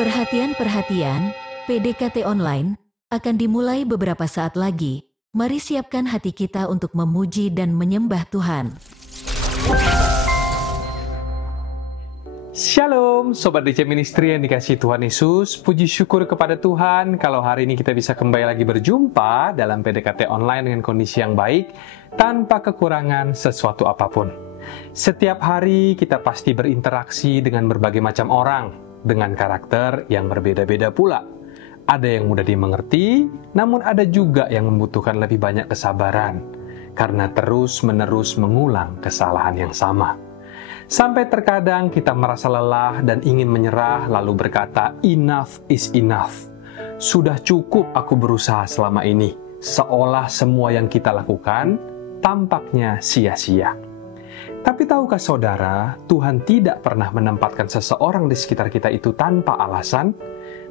Perhatian, PDKT Online akan dimulai beberapa saat lagi. Mari siapkan hati kita untuk memuji dan menyembah Tuhan. Shalom, Sobat DC Ministry yang dikasihi Tuhan Yesus. Puji syukur kepada Tuhan kalau hari ini kita bisa kembali lagi berjumpa dalam PDKT Online dengan kondisi yang baik, tanpa kekurangan sesuatu apapun. Setiap hari kita pasti berinteraksi dengan berbagai macam orang, dengan karakter yang berbeda-beda pula. Ada yang mudah dimengerti, namun ada juga yang membutuhkan lebih banyak kesabaran, karena terus-menerus mengulang kesalahan yang sama. Sampai terkadang kita merasa lelah dan ingin menyerah, lalu berkata, "Enough is enough." Sudah cukup aku berusaha selama ini, seolah semua yang kita lakukan tampaknya sia-sia. Tapi tahukah saudara, Tuhan tidak pernah menempatkan seseorang di sekitar kita itu tanpa alasan.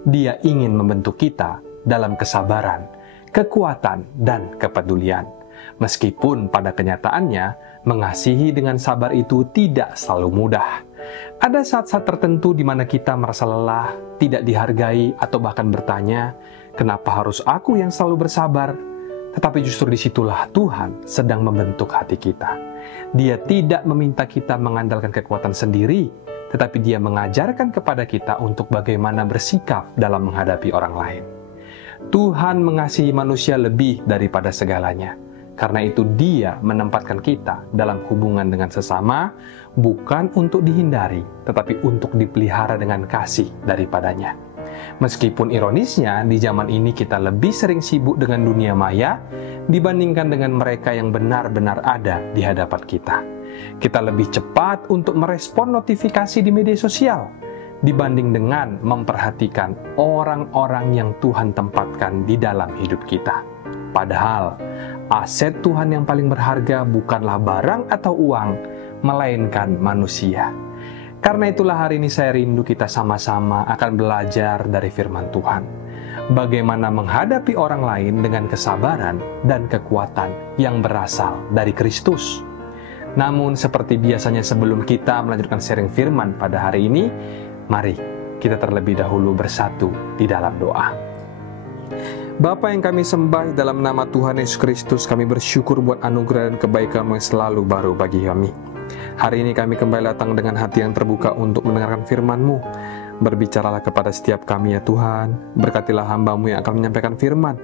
Dia ingin membentuk kita dalam kesabaran, kekuatan, dan kepedulian. Meskipun pada kenyataannya, mengasihi dengan sabar itu tidak selalu mudah. Ada saat-saat tertentu di mana kita merasa lelah, tidak dihargai, atau bahkan bertanya, "Kenapa harus aku yang selalu bersabar?" Tetapi justru disitulah Tuhan sedang membentuk hati kita. Dia tidak meminta kita mengandalkan kekuatan sendiri, tetapi Dia mengajarkan kepada kita untuk bagaimana bersikap dalam menghadapi orang lain. Tuhan mengasihi manusia lebih daripada segalanya. Karena itu Dia menempatkan kita dalam hubungan dengan sesama, bukan untuk dihindari, tetapi untuk dipelihara dengan kasih daripadanya. Meskipun ironisnya, di zaman ini kita lebih sering sibuk dengan dunia maya dibandingkan dengan mereka yang benar-benar ada di hadapan kita. Kita lebih cepat untuk merespon notifikasi di media sosial dibanding dengan memperhatikan orang-orang yang Tuhan tempatkan di dalam hidup kita. Padahal, aset Tuhan yang paling berharga bukanlah barang atau uang, melainkan manusia. Karena itulah hari ini saya rindu kita sama-sama akan belajar dari firman Tuhan. Bagaimana menghadapi orang lain dengan kesabaran dan kekuatan yang berasal dari Kristus. Namun seperti biasanya sebelum kita melanjutkan sharing firman pada hari ini, mari kita terlebih dahulu bersatu di dalam doa. Bapa yang kami sembah, dalam nama Tuhan Yesus Kristus, kami bersyukur buat anugerah dan kebaikan yang selalu baru bagi kami. Hari ini kami kembali datang dengan hati yang terbuka untuk mendengarkan firman-Mu. Berbicaralah kepada setiap kami ya Tuhan, berkatilah hamba-Mu yang akan menyampaikan firman.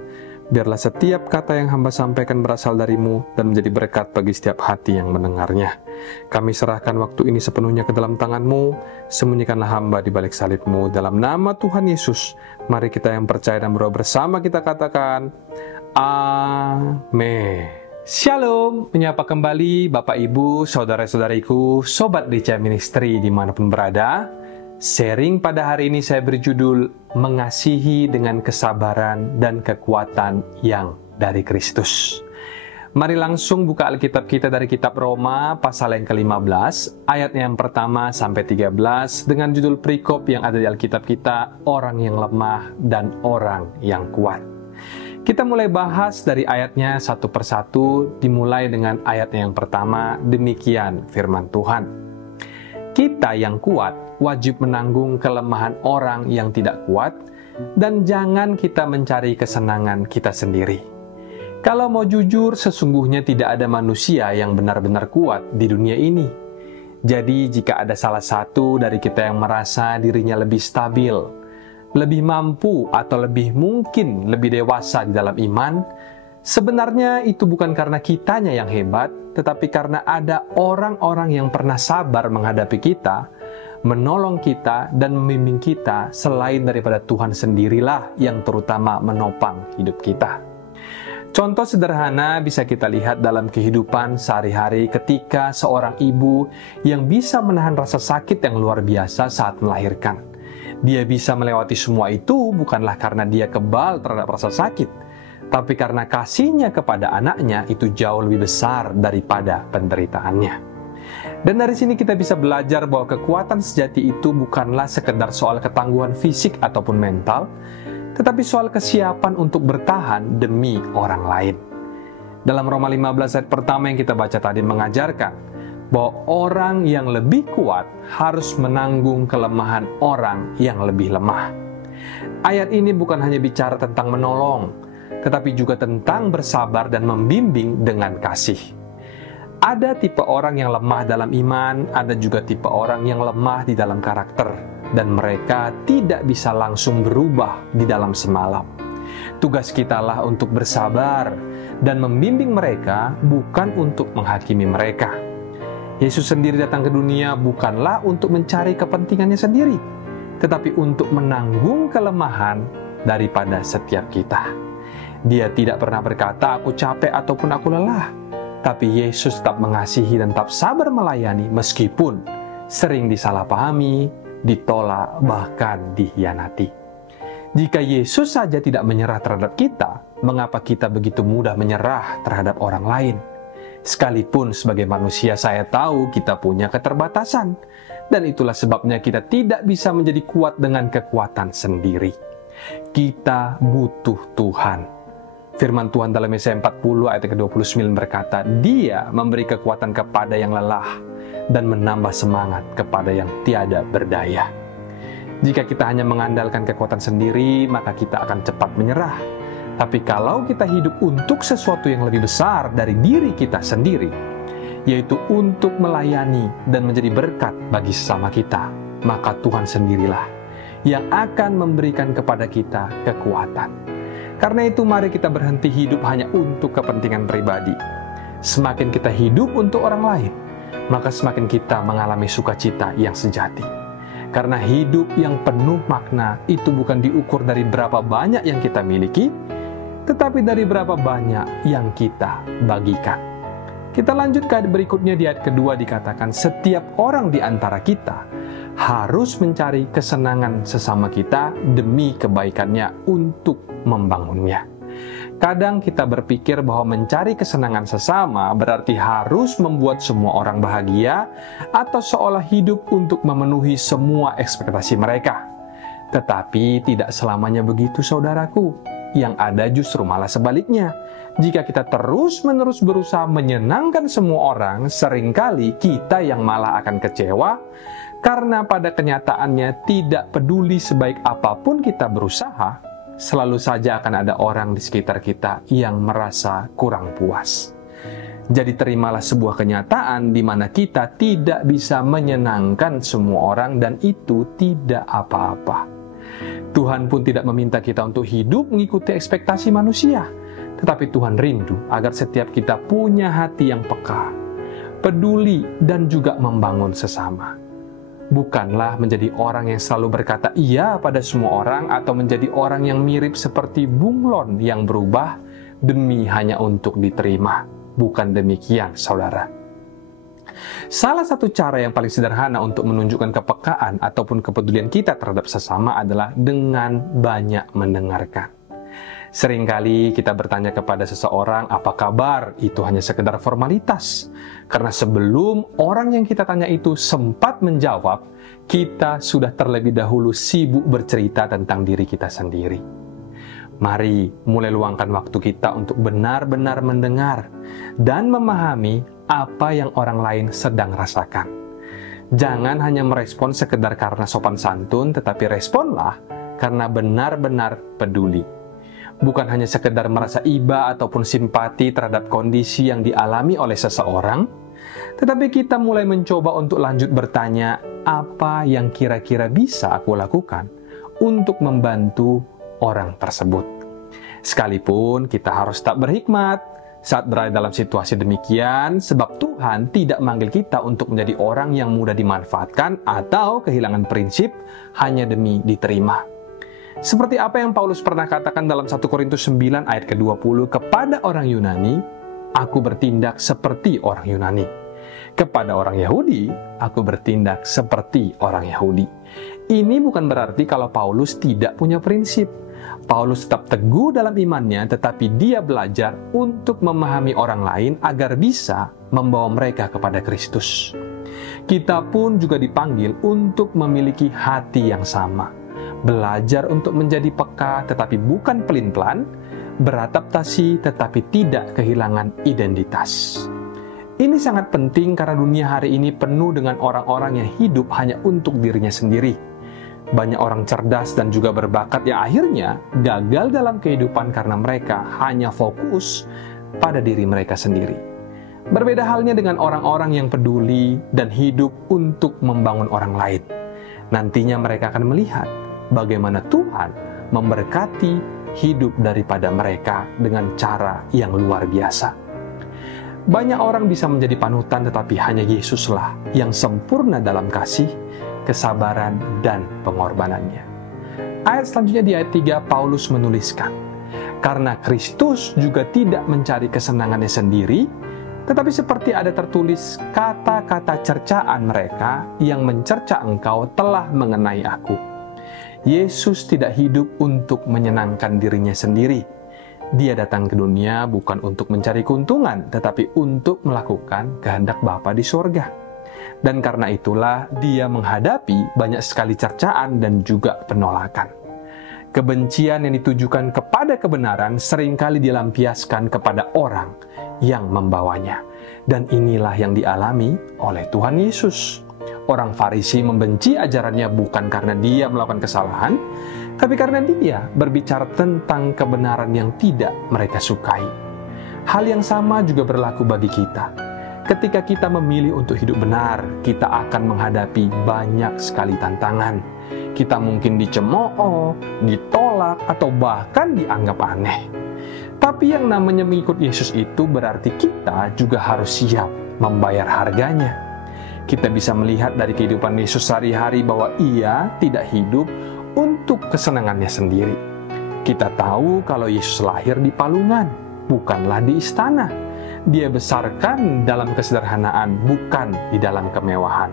Biarlah setiap kata yang hamba sampaikan berasal dari-Mu dan menjadi berkat bagi setiap hati yang mendengarnya. Kami serahkan waktu ini sepenuhnya ke dalam tangan-Mu, sembunyikanlah hamba di balik salib-Mu. Dalam nama Tuhan Yesus, mari kita yang percaya dan berdoa bersama kita katakan, Amin. Shalom, menyapa kembali Bapak Ibu, Saudara-saudariku, Sobat DC Ministry dimanapun berada. Sharing pada hari ini saya berjudul Mengasihi dengan Kesabaran dan Kekuatan yang dari Kristus. Mari langsung buka Alkitab kita dari kitab Roma pasal yang ke-15, ayat yang pertama sampai 13 dengan judul perikop yang ada di Alkitab kita, Orang yang Lemah dan Orang yang Kuat. Kita mulai bahas dari ayatnya satu persatu, dimulai dengan ayatnya yang pertama, demikian firman Tuhan. Kita yang kuat wajib menanggung kelemahan orang yang tidak kuat, dan jangan kita mencari kesenangan kita sendiri. Kalau mau jujur, sesungguhnya tidak ada manusia yang benar-benar kuat di dunia ini. Jadi jika ada salah satu dari kita yang merasa dirinya lebih stabil, lebih mampu atau lebih mungkin lebih dewasa di dalam iman, sebenarnya itu bukan karena kitanya yang hebat, tetapi karena ada orang-orang yang pernah sabar menghadapi kita, menolong kita dan membimbing kita selain daripada Tuhan sendirilah yang terutama menopang hidup kita. Contoh sederhana bisa kita lihat dalam kehidupan sehari-hari ketika seorang ibu yang bisa menahan rasa sakit yang luar biasa saat melahirkan. Dia bisa melewati semua itu bukanlah karena dia kebal terhadap rasa sakit, tapi karena kasihnya kepada anaknya itu jauh lebih besar daripada penderitaannya. Dan dari sini kita bisa belajar bahwa kekuatan sejati itu bukanlah sekedar soal ketangguhan fisik ataupun mental, tetapi soal kesiapan untuk bertahan demi orang lain. Dalam Roma 15 ayat pertama yang kita baca tadi mengajarkan bahwa orang yang lebih kuat harus menanggung kelemahan orang yang lebih lemah. Ayat ini bukan hanya bicara tentang menolong, tetapi juga tentang bersabar dan membimbing dengan kasih. Ada tipe orang yang lemah dalam iman, ada juga tipe orang yang lemah di dalam karakter, dan mereka tidak bisa langsung berubah di dalam semalam. Tugas kitalah untuk bersabar dan membimbing mereka, bukan untuk menghakimi mereka. Yesus sendiri datang ke dunia bukanlah untuk mencari kepentingannya sendiri, tetapi untuk menanggung kelemahan daripada setiap kita. Dia tidak pernah berkata, "Aku capek" ataupun "Aku lelah." Tapi Yesus tetap mengasihi dan tetap sabar melayani meskipun sering disalahpahami, ditolak, bahkan dikhianati. Jika Yesus saja tidak menyerah terhadap kita, mengapa kita begitu mudah menyerah terhadap orang lain? Sekalipun sebagai manusia saya tahu kita punya keterbatasan, dan itulah sebabnya kita tidak bisa menjadi kuat dengan kekuatan sendiri. Kita butuh Tuhan. Firman Tuhan dalam Yesaya 40 ayat ke-29 berkata, "Dia memberi kekuatan kepada yang lelah dan menambah semangat kepada yang tiada berdaya." Jika kita hanya mengandalkan kekuatan sendiri, maka kita akan cepat menyerah. Tapi kalau kita hidup untuk sesuatu yang lebih besar dari diri kita sendiri, yaitu untuk melayani dan menjadi berkat bagi sesama kita, maka Tuhan sendirilah yang akan memberikan kepada kita kekuatan. Karena itu mari kita berhenti hidup hanya untuk kepentingan pribadi. Semakin kita hidup untuk orang lain, maka semakin kita mengalami sukacita yang sejati. Karena hidup yang penuh makna itu bukan diukur dari berapa banyak yang kita miliki, tetapi dari berapa banyak yang kita bagikan. Kita lanjut ke ayat berikutnya. Di ayat kedua dikatakan, setiap orang di antara kita harus mencari kesenangan sesama kita demi kebaikannya untuk membangunnya. Kadang kita berpikir bahwa mencari kesenangan sesama berarti harus membuat semua orang bahagia atau seolah hidup untuk memenuhi semua ekspektasi mereka. Tetapi tidak selamanya begitu, saudaraku. Yang ada justru malah sebaliknya. Jika kita terus-menerus berusaha menyenangkan semua orang, seringkali kita yang malah akan kecewa karena pada kenyataannya tidak peduli sebaik apapun kita berusaha, selalu saja akan ada orang di sekitar kita yang merasa kurang puas. Jadi terimalah sebuah kenyataan di mana kita tidak bisa menyenangkan semua orang dan itu tidak apa-apa. Tuhan pun tidak meminta kita untuk hidup mengikuti ekspektasi manusia, tetapi Tuhan rindu agar setiap kita punya hati yang peka, peduli dan juga membangun sesama. Bukanlah menjadi orang yang selalu berkata iya pada semua orang atau menjadi orang yang mirip seperti bunglon yang berubah demi hanya untuk diterima. Bukan demikian, saudara. Salah satu cara yang paling sederhana untuk menunjukkan kepekaan ataupun kepedulian kita terhadap sesama adalah dengan banyak mendengarkan. Seringkali kita bertanya kepada seseorang, "Apa kabar?" Itu hanya sekedar formalitas. Karena sebelum orang yang kita tanya itu sempat menjawab, kita sudah terlebih dahulu sibuk bercerita tentang diri kita sendiri. Mari mulai luangkan waktu kita untuk benar-benar mendengar dan memahami apa yang orang lain sedang rasakan. Jangan hanya merespon sekedar karena sopan santun, tetapi responlah karena benar-benar peduli. Bukan hanya sekedar merasa iba ataupun simpati terhadap kondisi yang dialami oleh seseorang, tetapi kita mulai mencoba untuk lanjut bertanya, apa yang kira-kira bisa aku lakukan untuk membantu orang tersebut. Sekalipun kita harus tak berhikmat saat berada dalam situasi demikian, sebab Tuhan tidak memanggil kita untuk menjadi orang yang mudah dimanfaatkan atau kehilangan prinsip hanya demi diterima. Seperti apa yang Paulus pernah katakan dalam 1 Korintus 9 ayat ke-20, kepada orang Yunani, aku bertindak seperti orang Yunani. Kepada orang Yahudi, aku bertindak seperti orang Yahudi. Ini bukan berarti kalau Paulus tidak punya prinsip. Paulus tetap teguh dalam imannya, tetapi dia belajar untuk memahami orang lain agar bisa membawa mereka kepada Kristus. Kita pun juga dipanggil untuk memiliki hati yang sama. Belajar untuk menjadi peka tetapi bukan pelin-pelan, beradaptasi tetapi tidak kehilangan identitas. Ini sangat penting karena dunia hari ini penuh dengan orang-orang yang hidup hanya untuk dirinya sendiri. Banyak orang cerdas dan juga berbakat yang akhirnya gagal dalam kehidupan karena mereka hanya fokus pada diri mereka sendiri. Berbeda halnya dengan orang-orang yang peduli dan hidup untuk membangun orang lain. Nantinya mereka akan melihat bagaimana Tuhan memberkati hidup daripada mereka dengan cara yang luar biasa. Banyak orang bisa menjadi panutan, tetapi hanya Yesuslah yang sempurna dalam kasih, kesabaran, dan pengorbanannya. Ayat selanjutnya di ayat 3, Paulus menuliskan, "Karena Kristus juga tidak mencari kesenangannya sendiri, tetapi seperti ada tertulis, kata-kata cercaan mereka yang mencerca engkau telah mengenai aku." Yesus tidak hidup untuk menyenangkan dirinya sendiri. Dia datang ke dunia bukan untuk mencari keuntungan, tetapi untuk melakukan kehendak Bapa di sorga. Dan karena itulah dia menghadapi banyak sekali cercaan dan juga penolakan. Kebencian yang ditujukan kepada kebenaran seringkali dilampiaskan kepada orang yang membawanya. Dan inilah yang dialami oleh Tuhan Yesus. Orang Farisi membenci ajarannya bukan karena dia melakukan kesalahan, tapi karena dia berbicara tentang kebenaran yang tidak mereka sukai. Hal yang sama juga berlaku bagi kita. Ketika kita memilih untuk hidup benar, kita akan menghadapi banyak sekali tantangan. Kita mungkin dicemooh, ditolak, atau bahkan dianggap aneh. Tapi yang namanya mengikut Yesus itu berarti kita juga harus siap membayar harganya. Kita bisa melihat dari kehidupan Yesus sehari-hari bahwa ia tidak hidup untuk kesenangannya sendiri. Kita tahu kalau Yesus lahir di palungan, bukanlah di istana. Dia besarkan dalam kesederhanaan, bukan di dalam kemewahan.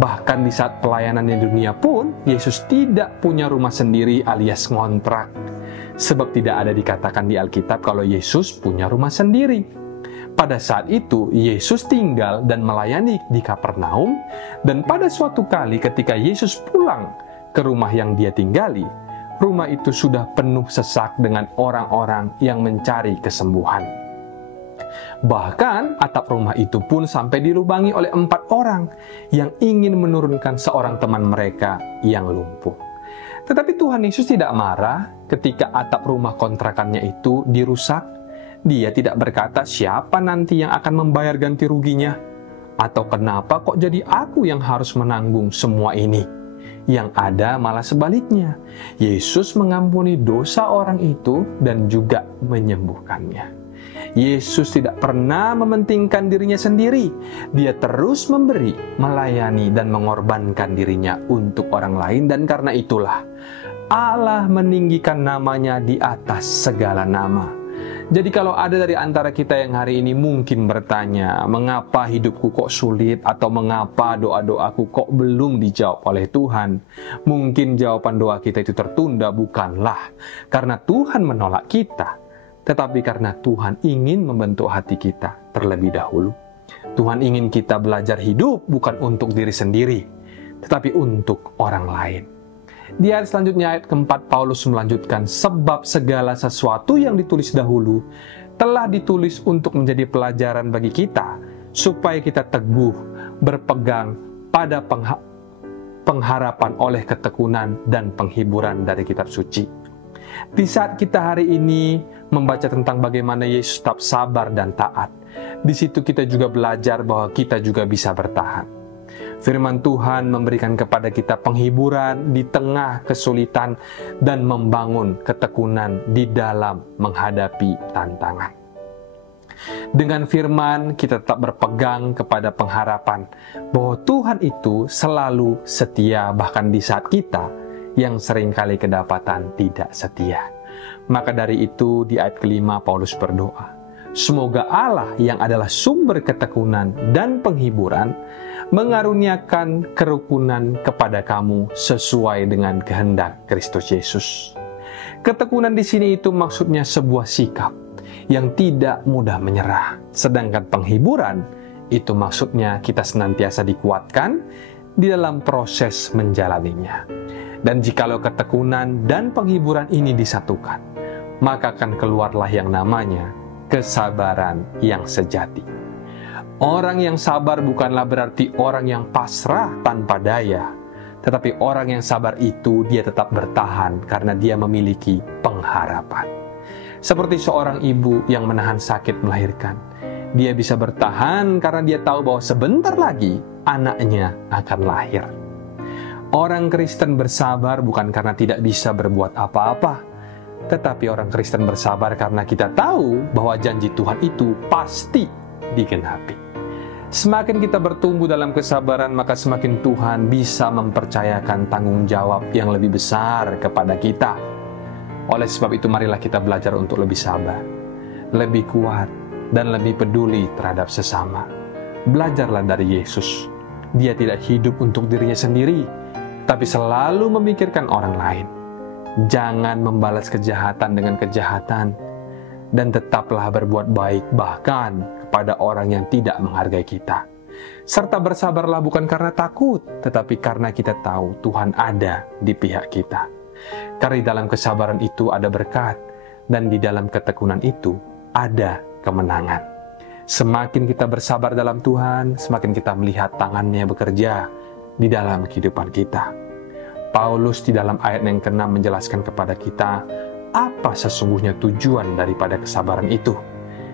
Bahkan di saat pelayanan di dunia pun, Yesus tidak punya rumah sendiri alias ngontrak. Sebab tidak ada dikatakan di Alkitab kalau Yesus punya rumah sendiri. Pada saat itu, Yesus tinggal dan melayani di Kapernaum, dan pada suatu kali ketika Yesus pulang ke rumah yang dia tinggali, rumah itu sudah penuh sesak dengan orang-orang yang mencari kesembuhan. Bahkan atap rumah itu pun sampai dilubangi oleh 4 orang yang ingin menurunkan seorang teman mereka yang lumpuh. Tetapi Tuhan Yesus tidak marah ketika atap rumah kontrakannya itu dirusak. Dia tidak berkata siapa nanti yang akan membayar ganti ruginya, atau kenapa kok jadi aku yang harus menanggung semua ini. Yang ada malah sebaliknya, Yesus mengampuni dosa orang itu dan juga menyembuhkannya. Yesus tidak pernah mementingkan dirinya sendiri. Dia terus memberi, melayani, dan mengorbankan dirinya untuk orang lain. Dan karena itulah Allah meninggikan namanya di atas segala nama. Jadi kalau ada dari antara kita yang hari ini mungkin bertanya, mengapa hidupku kok sulit, atau mengapa doa-doaku kok belum dijawab oleh Tuhan? Mungkin jawaban doa kita itu tertunda bukanlah karena Tuhan menolak kita, tetapi karena Tuhan ingin membentuk hati kita terlebih dahulu. Tuhan ingin kita belajar hidup bukan untuk diri sendiri, tetapi untuk orang lain. Di ayat selanjutnya, ayat keempat, Paulus melanjutkan, sebab segala sesuatu yang ditulis dahulu telah ditulis untuk menjadi pelajaran bagi kita, supaya kita teguh berpegang pada pengharapan oleh ketekunan dan penghiburan dari kitab suci. Di saat kita hari ini membaca tentang bagaimana Yesus tetap sabar dan taat, di situ kita juga belajar bahwa kita juga bisa bertahan. Firman Tuhan memberikan kepada kita penghiburan di tengah kesulitan dan membangun ketekunan di dalam menghadapi tantangan. Dengan firman, kita tetap berpegang kepada pengharapan bahwa Tuhan itu selalu setia bahkan di saat kita yang seringkali kedapatan tidak setia. Maka dari itu di ayat kelima Paulus berdoa, semoga Allah yang adalah sumber ketekunan dan penghiburan mengaruniakan kerukunan kepada kamu sesuai dengan kehendak Kristus Yesus. Ketekunan di sini itu maksudnya sebuah sikap yang tidak mudah menyerah. Sedangkan penghiburan itu maksudnya kita senantiasa dikuatkan di dalam proses menjalaninya. Dan jikalau ketekunan dan penghiburan ini disatukan, maka akan keluarlah yang namanya kesabaran yang sejati. Orang yang sabar bukanlah berarti orang yang pasrah tanpa daya, tetapi orang yang sabar itu dia tetap bertahan karena dia memiliki pengharapan. Seperti seorang ibu yang menahan sakit melahirkan. Dia bisa bertahan karena dia tahu bahwa sebentar lagi anaknya akan lahir. Orang Kristen bersabar bukan karena tidak bisa berbuat apa-apa, tetapi orang Kristen bersabar karena kita tahu bahwa janji Tuhan itu pasti digenapi. Semakin kita bertumbuh dalam kesabaran, maka semakin Tuhan bisa mempercayakan tanggung jawab yang lebih besar kepada kita. Oleh sebab itu, marilah kita belajar untuk lebih sabar, lebih kuat, dan lebih peduli terhadap sesama. Belajarlah dari Yesus. Dia tidak hidup untuk dirinya sendiri, tapi selalu memikirkan orang lain. Jangan membalas kejahatan dengan kejahatan, dan tetaplah berbuat baik bahkan kepada orang yang tidak menghargai kita. Serta bersabarlah bukan karena takut, tetapi karena kita tahu Tuhan ada di pihak kita. Karena di dalam kesabaran itu ada berkat, dan di dalam ketekunan itu ada kemenangan. Semakin kita bersabar dalam Tuhan, semakin kita melihat tangan-Nya bekerja di dalam kehidupan kita. Paulus di dalam ayat yang ke-6 menjelaskan kepada kita apa sesungguhnya tujuan daripada kesabaran itu.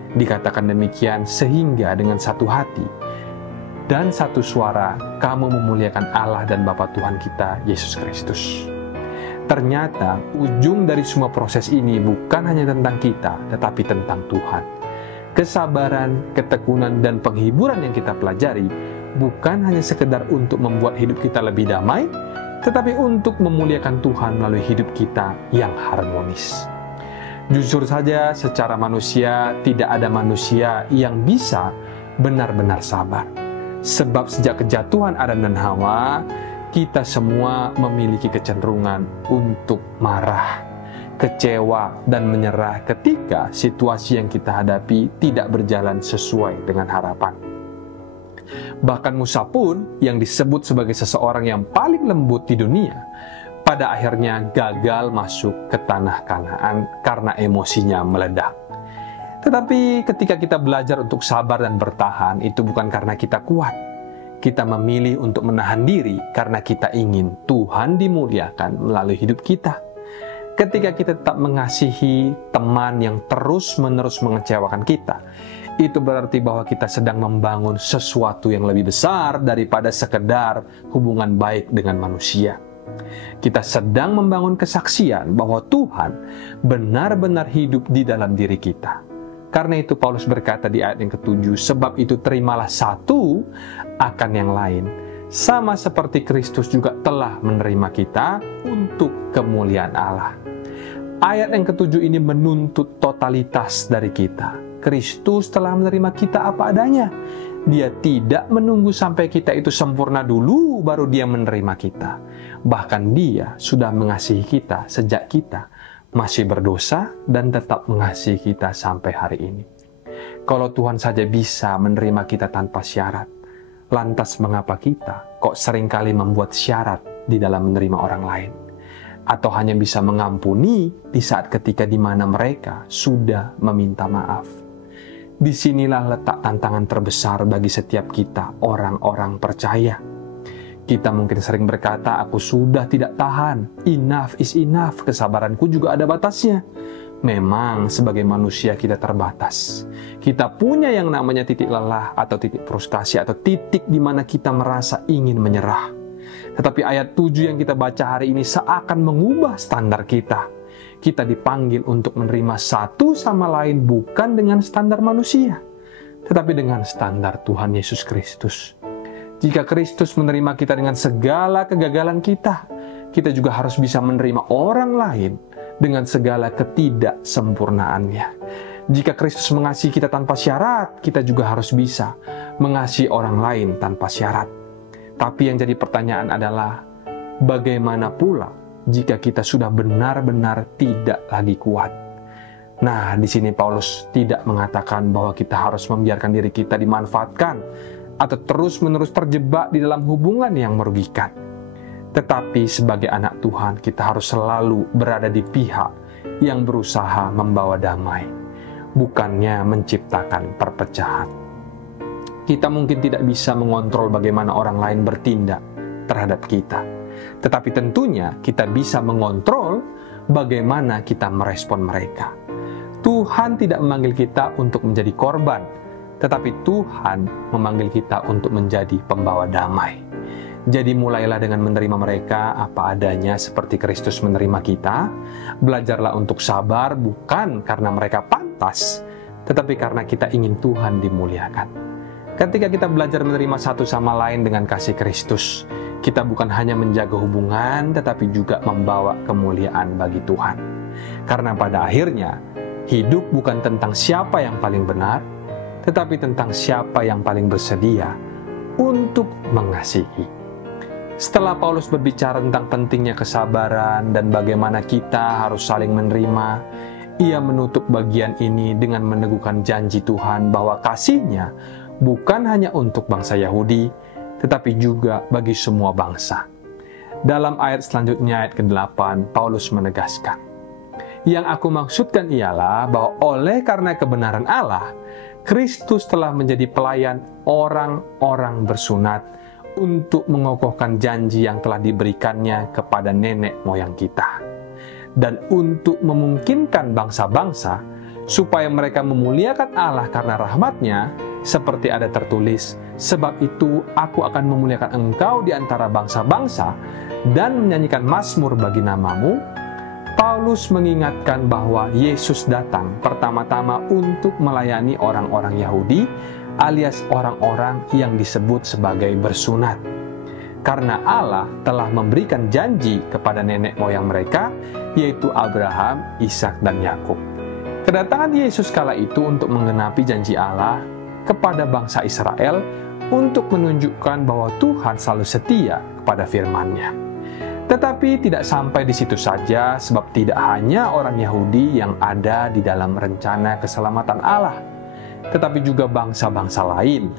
Dikatakan demikian, sehingga dengan satu hati dan satu suara kamu memuliakan Allah dan Bapa Tuhan kita, Yesus Kristus. Ternyata ujung dari semua proses ini bukan hanya tentang kita, tetapi tentang Tuhan. Kesabaran, ketekunan, dan penghiburan yang kita pelajari bukan hanya sekedar untuk membuat hidup kita lebih damai, tetapi untuk memuliakan Tuhan melalui hidup kita yang harmonis. Jujur saja, secara manusia tidak ada manusia yang bisa benar-benar sabar. Sebab sejak kejatuhan Adam dan Hawa, kita semua memiliki kecenderungan untuk marah, kecewa, dan menyerah ketika situasi yang kita hadapi tidak berjalan sesuai dengan harapan. Bahkan Musa pun yang disebut sebagai seseorang yang paling lembut di dunia, pada akhirnya gagal masuk ke tanah Kanaan karena emosinya meledak. Tetapi ketika kita belajar untuk sabar dan bertahan, itu bukan karena kita kuat. Kita memilih untuk menahan diri karena kita ingin Tuhan dimuliakan melalui hidup kita. Ketika kita tetap mengasihi teman yang terus-menerus mengecewakan kita, itu berarti bahwa kita sedang membangun sesuatu yang lebih besar daripada sekedar hubungan baik dengan manusia. Kita sedang membangun kesaksian bahwa Tuhan benar-benar hidup di dalam diri kita. Karena itu Paulus berkata di ayat yang ke-7, sebab itu terimalah satu akan yang lain, sama seperti Kristus juga telah menerima kita untuk kemuliaan Allah. Ayat yang ke-7 ini menuntut totalitas dari kita. Kristus telah menerima kita apa adanya. Dia tidak menunggu sampai kita itu sempurna dulu baru dia menerima kita. Bahkan dia sudah mengasihi kita sejak kita masih berdosa dan tetap mengasihi kita sampai hari ini. Kalau Tuhan saja bisa menerima kita tanpa syarat, lantas mengapa kita kok seringkali membuat syarat di dalam menerima orang lain? Atau hanya bisa mengampuni di saat ketika di mana mereka sudah meminta maaf. Disinilah letak tantangan terbesar bagi setiap kita, orang-orang percaya. Kita mungkin sering berkata, aku sudah tidak tahan, enough is enough, kesabaranku juga ada batasnya. Memang sebagai manusia kita terbatas. Kita punya yang namanya titik lelah atau titik frustasi atau titik di mana kita merasa ingin menyerah. Tetapi ayat 7 yang kita baca hari ini seakan mengubah standar kita. Kita dipanggil untuk menerima satu sama lain bukan dengan standar manusia, tetapi dengan standar Tuhan Yesus Kristus. Jika Kristus menerima kita dengan segala kegagalan kita, kita juga harus bisa menerima orang lain dengan segala ketidaksempurnaannya. Jika Kristus mengasihi kita tanpa syarat, kita juga harus bisa mengasihi orang lain tanpa syarat. Tapi yang jadi pertanyaan adalah, bagaimana pula jika kita sudah benar-benar tidak lagi kuat? Nah, di sini Paulus tidak mengatakan bahwa kita harus membiarkan diri kita dimanfaatkan atau terus-menerus terjebak di dalam hubungan yang merugikan. Tetapi sebagai anak Tuhan, kita harus selalu berada di pihak yang berusaha membawa damai, bukannya menciptakan perpecahan. Kita mungkin tidak bisa mengontrol bagaimana orang lain bertindak terhadap kita. Tetapi tentunya kita bisa mengontrol bagaimana kita merespon mereka. Tuhan tidak memanggil kita untuk menjadi korban, tetapi Tuhan memanggil kita untuk menjadi pembawa damai. Jadi mulailah dengan menerima mereka apa adanya seperti Kristus menerima kita. Belajarlah untuk sabar bukan karena mereka pantas, tetapi karena kita ingin Tuhan dimuliakan. Ketika kita belajar menerima satu sama lain dengan kasih Kristus, kita bukan hanya menjaga hubungan, tetapi juga membawa kemuliaan bagi Tuhan. Karena pada akhirnya, hidup bukan tentang siapa yang paling benar, tetapi tentang siapa yang paling bersedia untuk mengasihi. Setelah Paulus berbicara tentang pentingnya kesabaran dan bagaimana kita harus saling menerima, ia menutup bagian ini dengan meneguhkan janji Tuhan bahwa kasih-Nya bukan hanya untuk bangsa Yahudi, tetapi juga bagi semua bangsa. Dalam ayat selanjutnya, ayat ke-8, Paulus menegaskan, "Yang aku maksudkan ialah bahwa oleh karena kebenaran Allah, Kristus telah menjadi pelayan orang-orang bersunat untuk mengokohkan janji yang telah diberikannya kepada nenek moyang kita, dan untuk memungkinkan bangsa-bangsa supaya mereka memuliakan Allah karena rahmat-Nya, seperti ada tertulis, sebab itu aku akan memuliakan engkau di antara bangsa-bangsa dan menyanyikan mazmur bagi namamu." Paulus mengingatkan bahwa Yesus datang pertama-tama untuk melayani orang-orang Yahudi, alias orang-orang yang disebut sebagai bersunat. Karena Allah telah memberikan janji kepada nenek moyang mereka, yaitu Abraham, Ishak, dan Yakub. Kedatangan Yesus kala itu untuk menggenapi janji Allah kepada bangsa Israel untuk menunjukkan bahwa Tuhan selalu setia kepada firman-Nya. Tetapi tidak sampai di situ saja, sebab tidak hanya orang Yahudi yang ada di dalam rencana keselamatan Allah, tetapi juga bangsa-bangsa lain.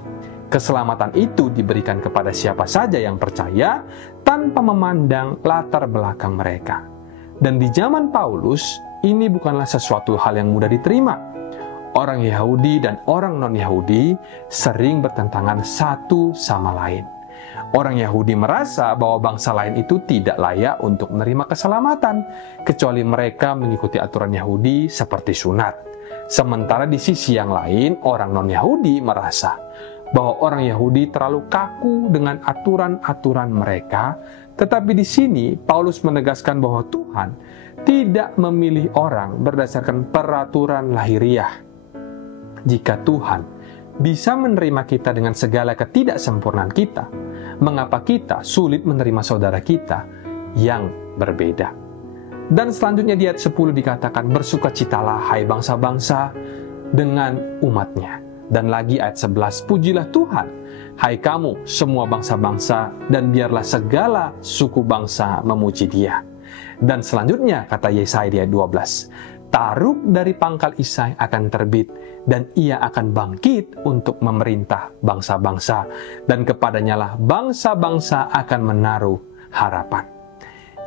Keselamatan itu diberikan kepada siapa saja yang percaya tanpa memandang latar belakang mereka. Dan di zaman Paulus, ini bukanlah sesuatu hal yang mudah diterima. Orang Yahudi dan orang non-Yahudi sering bertentangan satu sama lain. Orang Yahudi merasa bahwa bangsa lain itu tidak layak untuk menerima keselamatan, kecuali mereka mengikuti aturan Yahudi seperti sunat. Sementara di sisi yang lain, orang non-Yahudi merasa bahwa orang Yahudi terlalu kaku dengan aturan-aturan mereka. Tetapi di sini, Paulus menegaskan bahwa Tuhan tidak memilih orang berdasarkan peraturan lahiriah. Jika Tuhan bisa menerima kita dengan segala ketidaksempurnaan kita, mengapa kita sulit menerima saudara kita yang berbeda? Dan selanjutnya di ayat 10 dikatakan, "Bersukacitalah hai bangsa-bangsa dengan umat-Nya." Dan lagi ayat 11, "Pujilah Tuhan, hai kamu semua bangsa-bangsa, dan biarlah segala suku bangsa memuji Dia." Dan selanjutnya kata Yesaya di ayat 12, "Taruk dari pangkal Isai akan terbit, dan ia akan bangkit untuk memerintah bangsa-bangsa, dan kepadanya lah bangsa-bangsa akan menaruh harapan."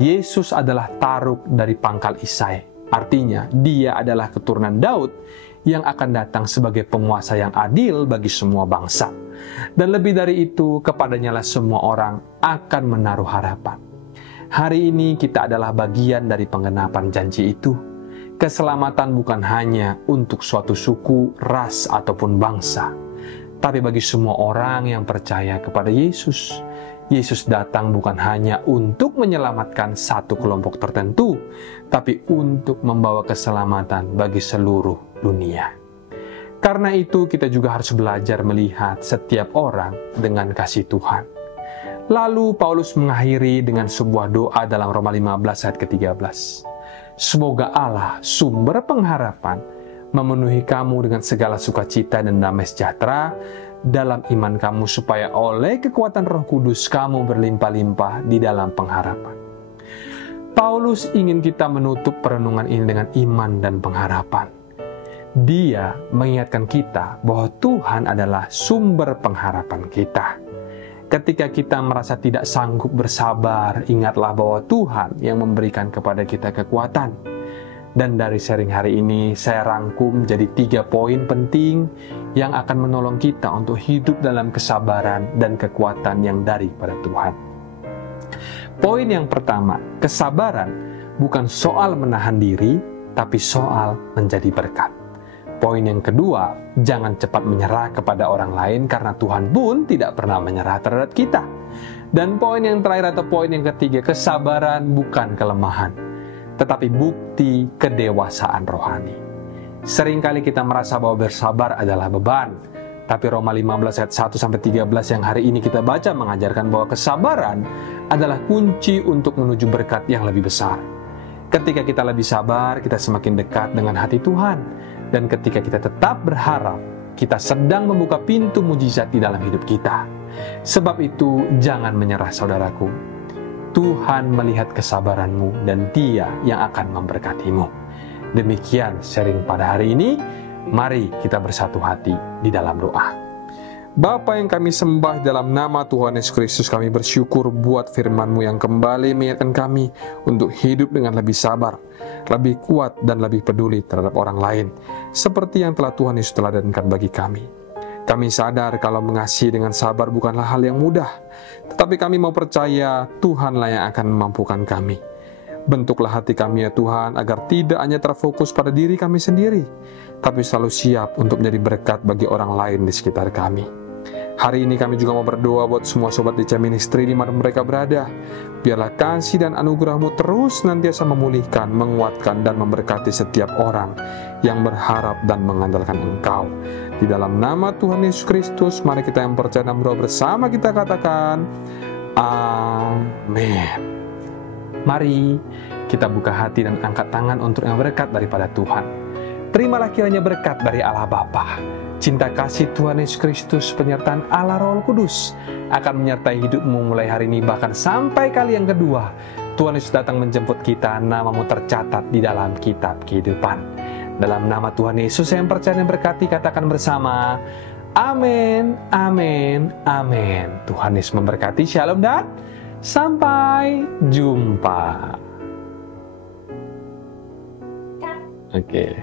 Yesus adalah taruk dari pangkal Isai. Artinya, dia adalah keturunan Daud yang akan datang sebagai penguasa yang adil bagi semua bangsa. Dan lebih dari itu, kepadanya lah semua orang akan menaruh harapan. Hari ini kita adalah bagian dari penggenapan janji itu. Keselamatan bukan hanya untuk suatu suku, ras, ataupun bangsa, tapi bagi semua orang yang percaya kepada Yesus. Yesus datang bukan hanya untuk menyelamatkan satu kelompok tertentu, tapi untuk membawa keselamatan bagi seluruh dunia. Karena itu kita juga harus belajar melihat setiap orang dengan kasih Tuhan. Lalu Paulus mengakhiri dengan sebuah doa dalam Roma 15 ayat ke-13. "Semoga Allah, sumber pengharapan, memenuhi kamu dengan segala sukacita dan damai sejahtera dalam iman kamu, supaya oleh kekuatan Roh Kudus kamu berlimpah-limpah di dalam pengharapan." Paulus ingin kita menutup perenungan ini dengan iman dan pengharapan. Dia mengingatkan kita bahwa Tuhan adalah sumber pengharapan kita. Ketika kita merasa tidak sanggup bersabar, ingatlah bahwa Tuhan yang memberikan kepada kita kekuatan. Dan dari sharing hari ini, saya rangkum jadi 3 poin penting yang akan menolong kita untuk hidup dalam kesabaran dan kekuatan yang daripada Tuhan. Poin yang pertama, kesabaran bukan soal menahan diri, tapi soal menjadi berkat. Poin yang kedua, jangan cepat menyerah kepada orang lain karena Tuhan pun tidak pernah menyerah terhadap kita. Dan poin yang terakhir atau poin yang ketiga, kesabaran bukan kelemahan, tetapi bukti kedewasaan rohani. Seringkali kita merasa bahwa bersabar adalah beban, tapi Roma 15 ayat 1-13 yang hari ini kita baca mengajarkan bahwa kesabaran adalah kunci untuk menuju berkat yang lebih besar. Ketika kita lebih sabar, kita semakin dekat dengan hati Tuhan. Dan ketika kita tetap berharap, kita sedang membuka pintu mujizat di dalam hidup kita. Sebab itu, jangan menyerah saudaraku. Tuhan melihat kesabaranmu dan Dia yang akan memberkatimu. Demikian sharing pada hari ini. Mari kita bersatu hati di dalam doa. Bapa yang kami sembah, dalam nama Tuhan Yesus Kristus kami bersyukur buat firman-Mu yang kembali mengingatkan kami untuk hidup dengan lebih sabar, lebih kuat dan lebih peduli terhadap orang lain, seperti yang telah Tuhan Yesus teladankan bagi kami. Kami sadar kalau mengasihi dengan sabar bukanlah hal yang mudah, tetapi kami mau percaya Tuhanlah yang akan memampukan kami. Bentuklah hati kami ya Tuhan, agar tidak hanya terfokus pada diri kami sendiri, tapi selalu siap untuk menjadi berkat bagi orang lain di sekitar kami. Hari ini kami juga mau berdoa buat semua sobat DC Ministry di mana mereka berada. Biarlah kasih dan anugerah-Mu terus nantiasa memulihkan, menguatkan, dan memberkati setiap orang yang berharap dan mengandalkan Engkau. Di dalam nama Tuhan Yesus Kristus, mari kita yang percaya dan berdoa bersama kita katakan, Amin. Mari kita buka hati dan angkat tangan untuk yang berkat daripada Tuhan. Terimalah kiranya berkat dari Allah Bapa, cinta kasih Tuhan Yesus Kristus, penyertaan Allah Roh Kudus akan menyertai hidupmu mulai hari ini, bahkan sampai kali yang kedua Tuhan Yesus datang menjemput kita, namamu tercatat di dalam kitab kehidupan. Dalam nama Tuhan Yesus yang percaya dan berkati, katakan bersama, Amin, Amin, Amin. Tuhan Yesus memberkati, Shalom dan sampai jumpa. Oke.